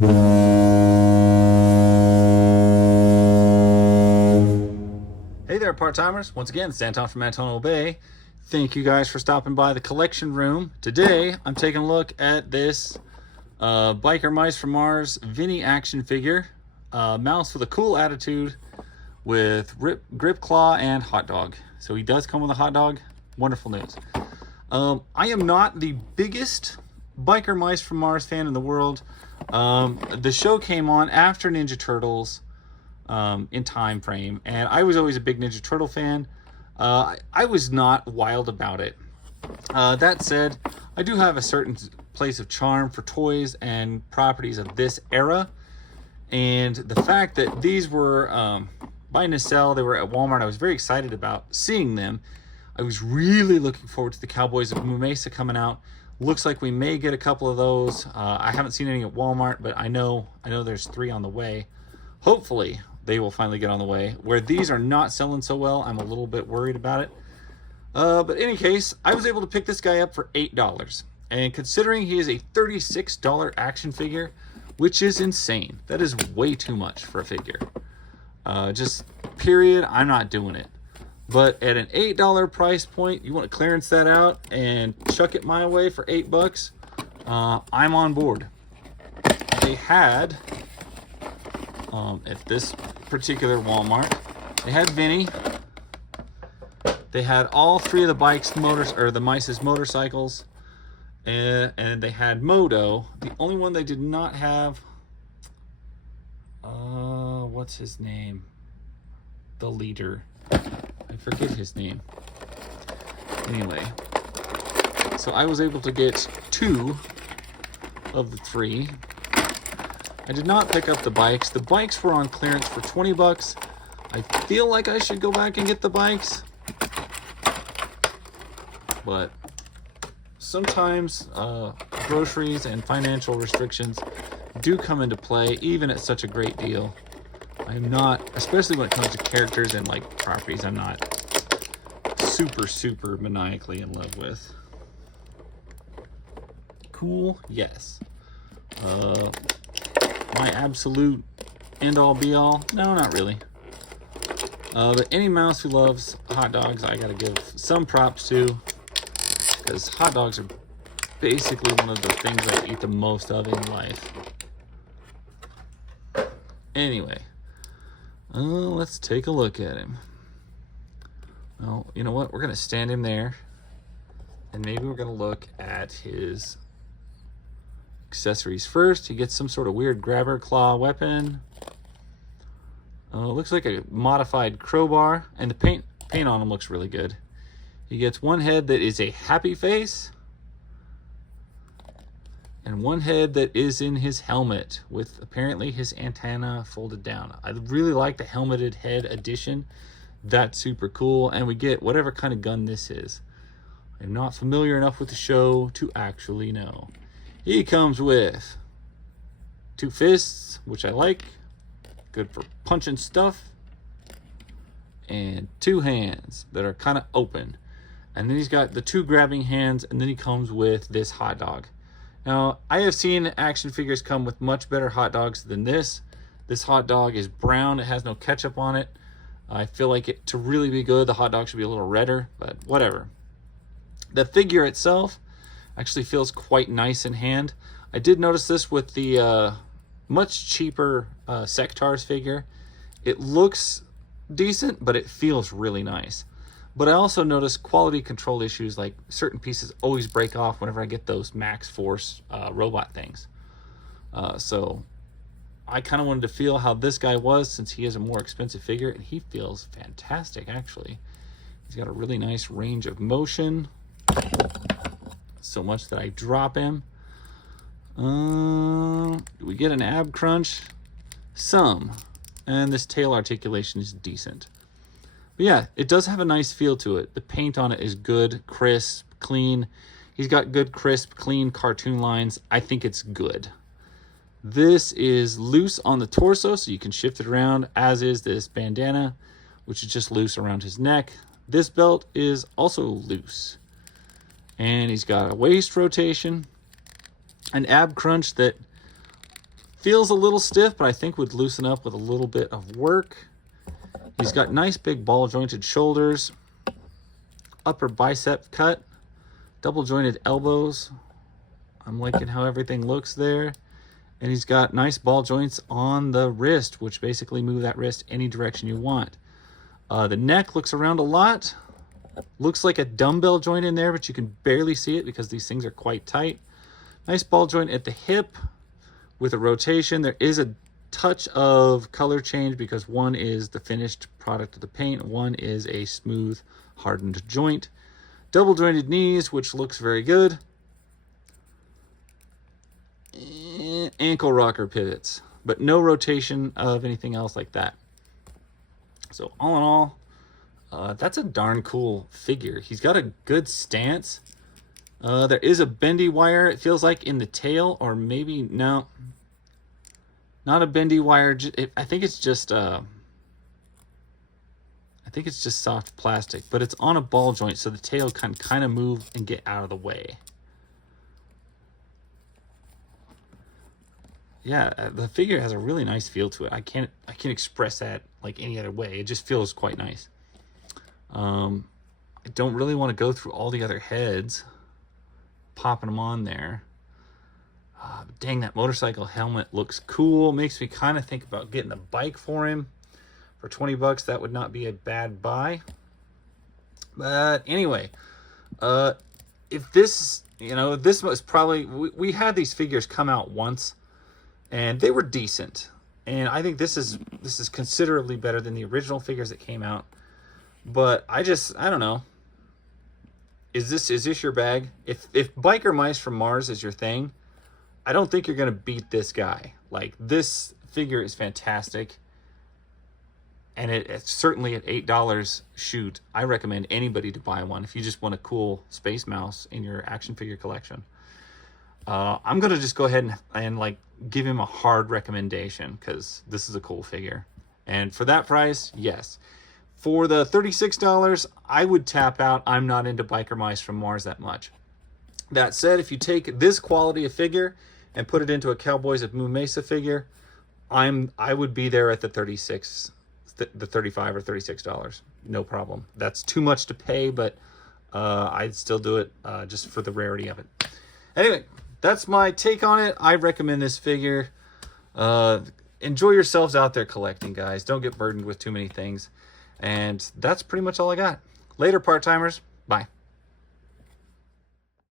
Hey there, part-timers. Once again, it's Anton from Antonio Bay. Thank you guys for stopping by the collection room. Today, I'm taking a look at this Biker Mice from Mars Vinny action figure. Mouse with a cool attitude with grip claw and hot dog. So he does come with a hot dog. Wonderful news. I am not the biggest Biker Mice from Mars fan in the world. The show came on after Ninja Turtles in time frame, and I was always a big Ninja Turtle fan. I was not wild about it. That said, I do have a certain place of charm for toys and properties of this era, and the fact that these were by Nacelle, they were at Walmart, I was very excited about seeing them. I was really looking forward to the Cowboys of Moo Mesa coming out. Looks like we may get a couple of those. I haven't seen any at Walmart, but I know there's 3 on the way. Hopefully they will finally get on the way. Where these are not selling so well, I'm a little bit worried about it. But in any case, I was able to pick this guy up for $8. And considering he is a $36 action figure, which is insane. That is way too much for a figure. Just period, I'm not doing it. But at an $8 price point, you want to clearance that out and chuck it my way for $8, I'm on board. They had, at this particular Walmart, they had Vinny. They had all 3 of the the Mice's motorcycles, and they had Modo. The only one they did not have, what's his name? The leader. I forget his name. Anyway, so I was able to get 2 of the 3. I did not pick up the bikes. The bikes were on clearance for $20. I feel like I should go back and get the bikes, but sometimes groceries and financial restrictions do come into play, even at such a great deal. I'm not, especially when it comes to characters and like properties, I'm not super maniacally in love with. Cool, yes. My absolute end-all be-all? No, not really. But any mouse who loves hot dogs, I gotta give some props to, because hot dogs are basically one of the things I eat the most of in life. Anyway, let's take a look at him. Well, you know what? We're gonna stand him there, and maybe we're gonna look at his accessories first. He gets some sort of weird grabber claw weapon. It looks like a modified crowbar, and the paint on him looks really good. He gets one head that is a happy face, and one head that is in his helmet with apparently his antenna folded down. I really like the helmeted head addition. That's super cool, and we get whatever kind of gun this is. I'm not familiar enough with the show to actually know. He comes with 2 fists, which I like. Good for punching stuff. And 2 hands that are kind of open. And then he's got the 2 grabbing hands, and then he comes with this hot dog. Now, I have seen action figures come with much better hot dogs than this. This hot dog is brown. It has no ketchup on it. I feel like to really be good, the hot dog should be a little redder, but whatever. The figure itself actually feels quite nice in hand. I did notice this with the much cheaper Sectars figure. It looks decent, but it feels really nice. But I also noticed quality control issues, like certain pieces always break off whenever I get those Max Force robot things. So I kind of wanted to feel how this guy was, since he is a more expensive figure, and he feels fantastic, actually. He's got a really nice range of motion. So much that I drop him. Do we get an ab crunch? Some. And this tail articulation is decent. But yeah, it does have a nice feel to it. The paint on it is good, crisp, clean. He's got good, crisp, clean cartoon lines. I think it's good. This is loose on the torso, so you can shift it around, as is this bandana, which is just loose around his neck. This belt is also loose. And he's got a waist rotation, an ab crunch that Feels a little stiff, but I think would loosen up with a little bit of work. He's got nice big ball jointed shoulders, upper bicep cut, double jointed elbows. I'm liking how everything looks there. And he's got nice ball joints on the wrist, which basically move that wrist any direction you want. The neck looks around a lot. Looks like a dumbbell joint in there, but you can barely see it because these things are quite tight. Nice ball joint at the hip with a rotation. There is a touch of color change because one is the finished product of the paint, one is a smooth, hardened joint. Double jointed knees, which looks very good. And ankle rocker pivots, but no rotation of anything else like that. So all in all, that's a darn cool figure. He's got a good stance. There is a bendy wire, it feels like, in the tail, or maybe, no, not a bendy wire. I think it's just soft plastic, but it's on a ball joint, so the tail can kind of move and get out of the way. Yeah, the figure has a really nice feel to it. I can't express that like any other way. It just feels quite nice. I don't really want to go through all the other heads, popping them on there. Dang, that motorcycle helmet looks cool. Makes me kind of think about getting a bike for him. For 20 bucks, that would not be a bad buy. But anyway, if this, this was probably, we had these figures come out once, and they were decent. And I think this is considerably better than the original figures that came out. But I don't know. Is this your bag? If Biker Mice from Mars is your thing, I don't think you're gonna beat this guy. Like, this figure is fantastic. And it's certainly at $8, shoot, I recommend anybody to buy one if you just want a cool Space Mouse in your action figure collection. I'm gonna just go ahead and like give him a hard recommendation because this is a cool figure. And for that price, yes. For the $36, I would tap out. I'm not into Biker Mice from Mars that much. That said, if you take this quality of figure and put it into a Cowboys of Moon Mesa figure, I would be there at the $35 or $36. No problem. That's too much to pay, but I'd still do it just for the rarity of it. Anyway, that's my take on it. I recommend this figure. Enjoy yourselves out there collecting, guys. Don't get burdened with too many things. And that's pretty much all I got. Later, part-timers. Bye.